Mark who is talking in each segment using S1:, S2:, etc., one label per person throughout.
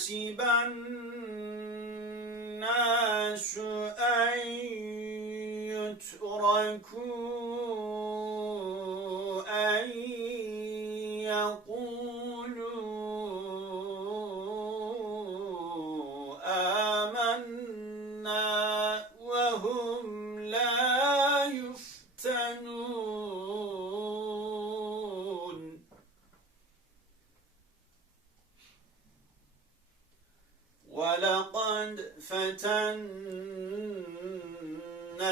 S1: حسب الناس أن يتركون ولقد فتنا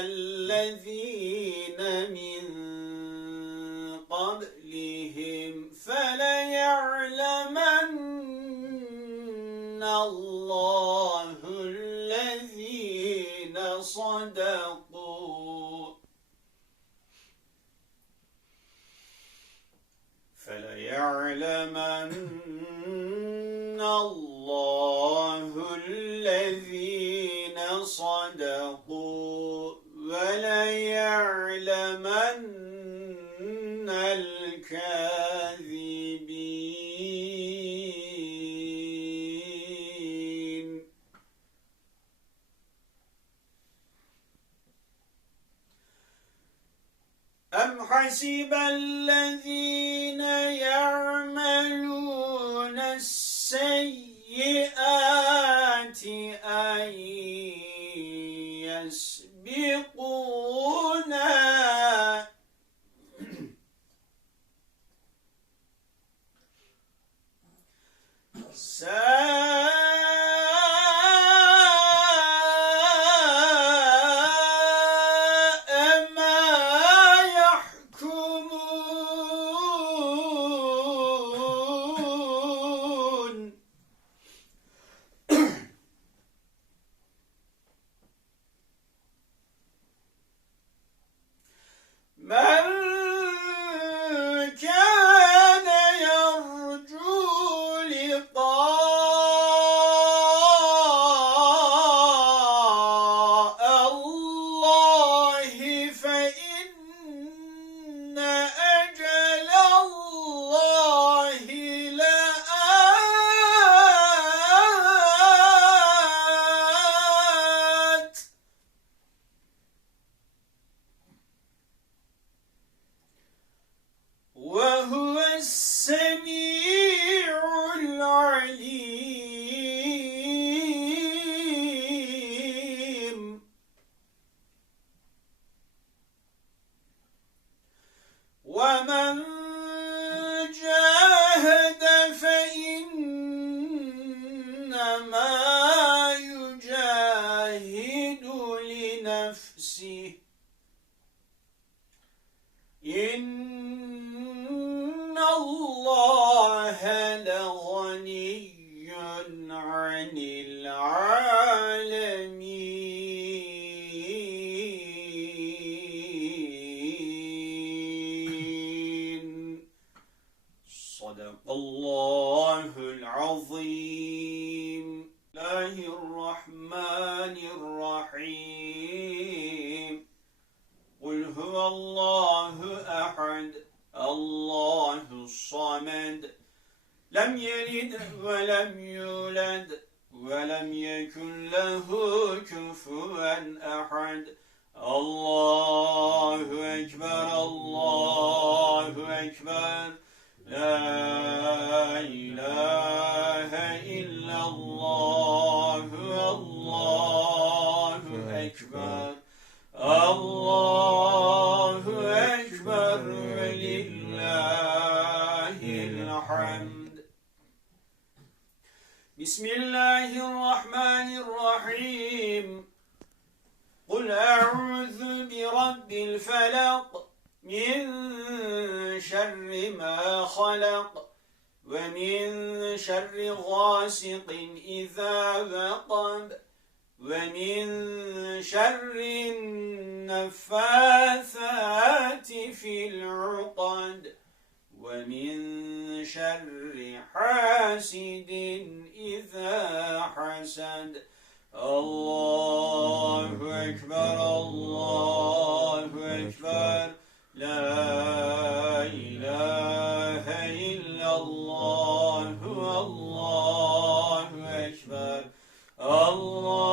S1: الذين من قبلهم فليعلمن الله الذين صدقوا فليعلمن الله حسب الذين Allahu ahad. Allahu samed. Lem yelid ve lem yulad ve lem yekun lehu kufuven ahad. Allahu ekber. Allahu ekber. La ilahe illallah. Allahu ekber. بسم الله الرحمن الرحيم قل أعوذ برب الفلق من شر ما خلق ومن شر غاسق إذا وقب ومن شر النفاثات في العقد ومن شر حاسد إذا حسد. الله أكبر الله أكبر. لا إله إلا الله الله أكبر. الله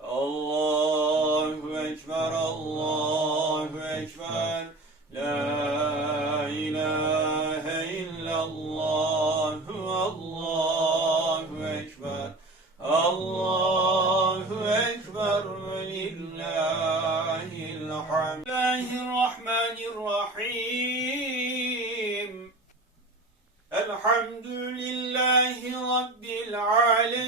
S1: Allahu Ekber, Allahu Ekber. La ilahe illallah, Allahu Ekber. Allahu Ekber ve lillahil hamd. Bismillahirrahmanirrahim. Elhamdülillahi Rabbil alemin.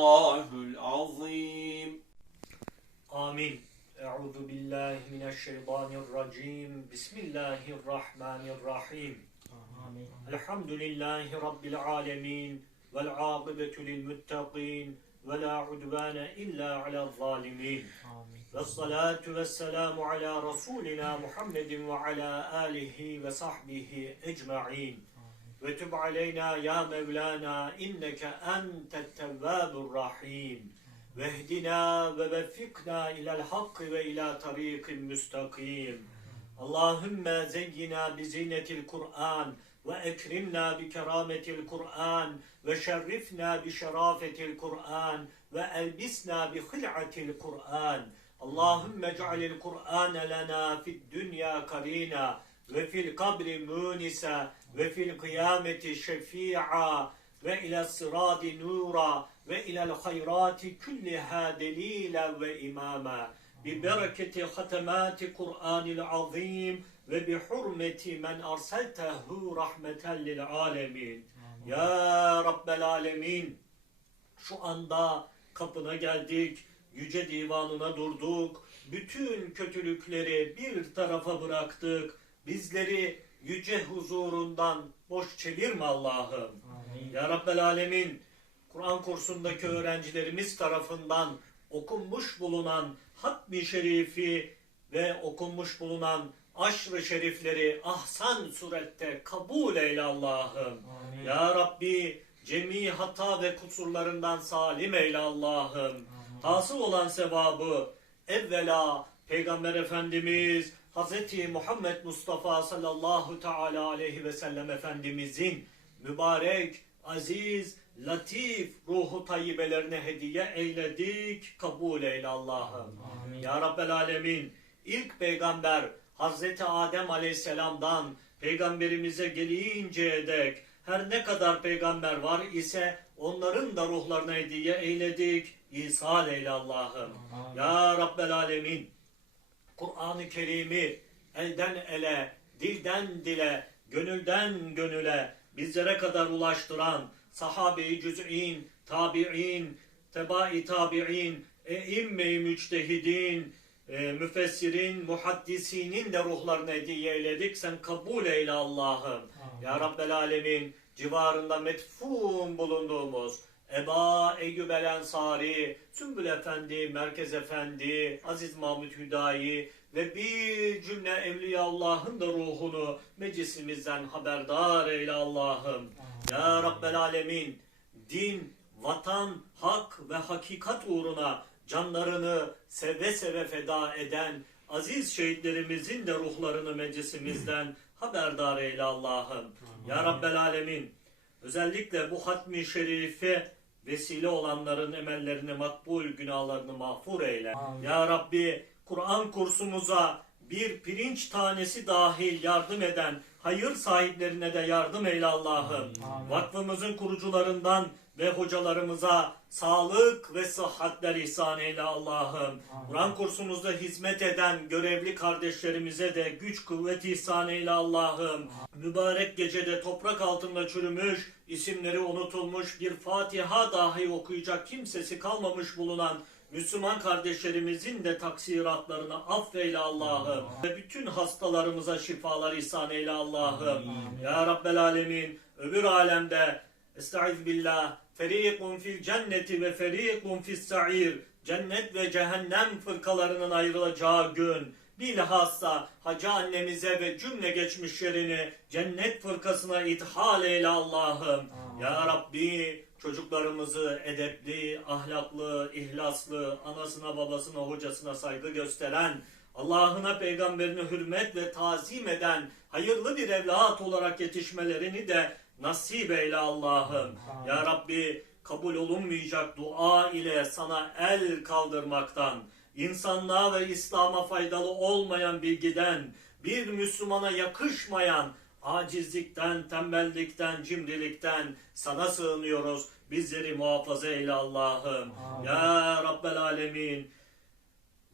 S1: الله العظيم.
S2: آمين. أعوذ بالله من الشيطان الرجيم. بسم الله الرحمن الرحيم. آمين. الحمد لله رب العالمين والعاقبة للمتقين ولا عدوان إلا على الظالمين. آمين. والصلاة والسلام على رسولنا محمد وعلى آله وصحبه أجمعين. وتب علينا يا مولانا إنك أنت التواب الرحيم. واهدنا ووفقنا إلى الحق وإلى طريق مستقيم. اللهم زينا بزينة القرآن وأكرمنا بكرامة القرآن وشرفنا بشرافة القرآن وألبسنا بخلعة القرآن. اللهم اجعل القرآن لنا في الدنيا قرينا وفي القبر مونسا ve fil kıyameti şefi'a ve ila sıradi nura ve ilal hayrati kulliha delila ve imama bi bereketi hatemati Kur'anil azim ve bi hurmeti men arseltehu rahmeten lil alemin. Ya Rabbel alemin şu anda kapına geldik, yüce divanına durduk, bütün kötülükleri bir tarafa bıraktık, bizleri yüce huzurundan boş çevirme Allah'ım. Ya Rabbel Alemin, Kur'an kursundaki öğrencilerimiz tarafından okunmuş bulunan Hatmi Şerifi ve okunmuş bulunan aşrı şerifleri ahsan surette kabul eyle Allah'ım. Ya Rabbi cemi hata ve kusurlarından salim eyle Allah'ım. Hasıl olan sevabı evvela Peygamber Efendimiz Hz. Muhammed Mustafa sallallahu teala aleyhi ve sellem Efendimizin mübarek, aziz, latif ruhu tayyibelerine hediye eyledik. Kabul eyle Allah'ım. Ya Rabbel Alemin ilk peygamber Hazreti Adem Aleyhisselam'dan peygamberimize gelinceye dek her ne kadar peygamber var ise onların da ruhlarına hediye eyledik. İsa eyle Allah'ım. Ya Rabbel Alemin Kur'an-ı Kerim'i elden ele, dilden dile, gönülden gönüle bizlere kadar ulaştıran sahabe-i cüz'in, tabi'in, tebai tabi'in, eimme-i müçtehidin, e, müfessirin, muhaddisinin de ruhlarına hediye eyledik. Sen kabul eyle Allah'ım. Ya Rabbel Alemin civarında metfun bulunduğumuz Eba Eyyub El Ensari, Sümbül Efendi, Merkez Efendi, Aziz Mahmud Hüdayi ve bir cümle Evliyaullah'ın da ruhunu meclisimizden haberdar eyle Allah'ım. Ya Rabbel Alemin din, vatan, hak ve hakikat uğruna canlarını seve seve feda eden aziz şehitlerimizin de ruhlarını meclisimizden haberdar eyle Allah'ım. Ya Rabbel Alemin özellikle bu hatmi şerife vesile olanların emellerini makbul, günahlarını mağfur eyle. Ya Rabbi Kur'an kursumuza bir pirinç tanesi dahil yardım eden hayır sahiplerine de yardım eyle Allah'ım. Vakfımızın kurucularından ve hocalarımıza sağlık ve sıhhatler ihsan eyle Allah'ım. Kur'an kursumuzda hizmet eden görevli kardeşlerimize de güç kuvvet ihsan eyle Allah'ım. Mübarek gecede toprak altında çürümüş, isimleri unutulmuş bir Fatiha dahi okuyacak kimsesi kalmamış bulunan Müslüman kardeşlerimizin de taksiratlarını affeyle Allah'ım. Ve bütün hastalarımıza şifalar ihsan eyle Allah'ım. Ya Rabbel Alemin öbür alemde Estaiz billah ferikun fil cenneti ve ferikun fis sa'ir. Cennet ve cehennem fırkalarının ayrılacağı gün. Bilhassa hacı annemize ve cümle geçmişlerini cennet fırkasına ithal eyle Allah'ım. Ya Rabbi çocuklarımızı edepli, ahlaklı, ihlaslı, anasına, babasına, hocasına saygı gösteren, Allah'ına, peygamberine hürmet ve tazim eden hayırlı bir evlat olarak yetişmelerini de nasip eyle Allah'ım. Ya Rabbi kabul olunmayacak dua ile sana el kaldırmaktan, insanlığa ve İslam'a faydalı olmayan bilgiden, bir Müslümana yakışmayan acizlikten, tembellikten, cimrilikten sana sığınıyoruz. Bizleri muhafaza eyle Allah'ım. Ya Rabbel Alemin.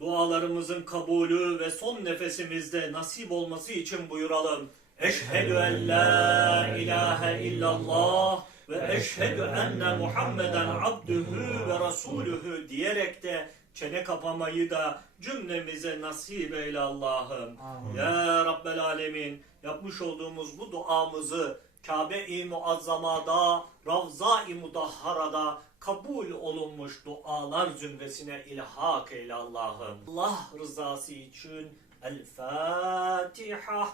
S2: Dualarımızın kabulü ve son nefesimizde nasip olması için buyuralım. Eşhedü en la ilahe illallah ve eşhedü enne Muhammeden abdühü ve rasulühü diyerek de çene kapamayı da cümlemize nasip eyle Allah'ım. Ya Rabbel Alemin yapmış olduğumuz bu duamızı Kabe-i Muazzama'da, Ravza-i Mudahhara'da kabul olunmuş dualar zümresine ilhak eyle Allah'ım. Allah rızası için El Fatiha.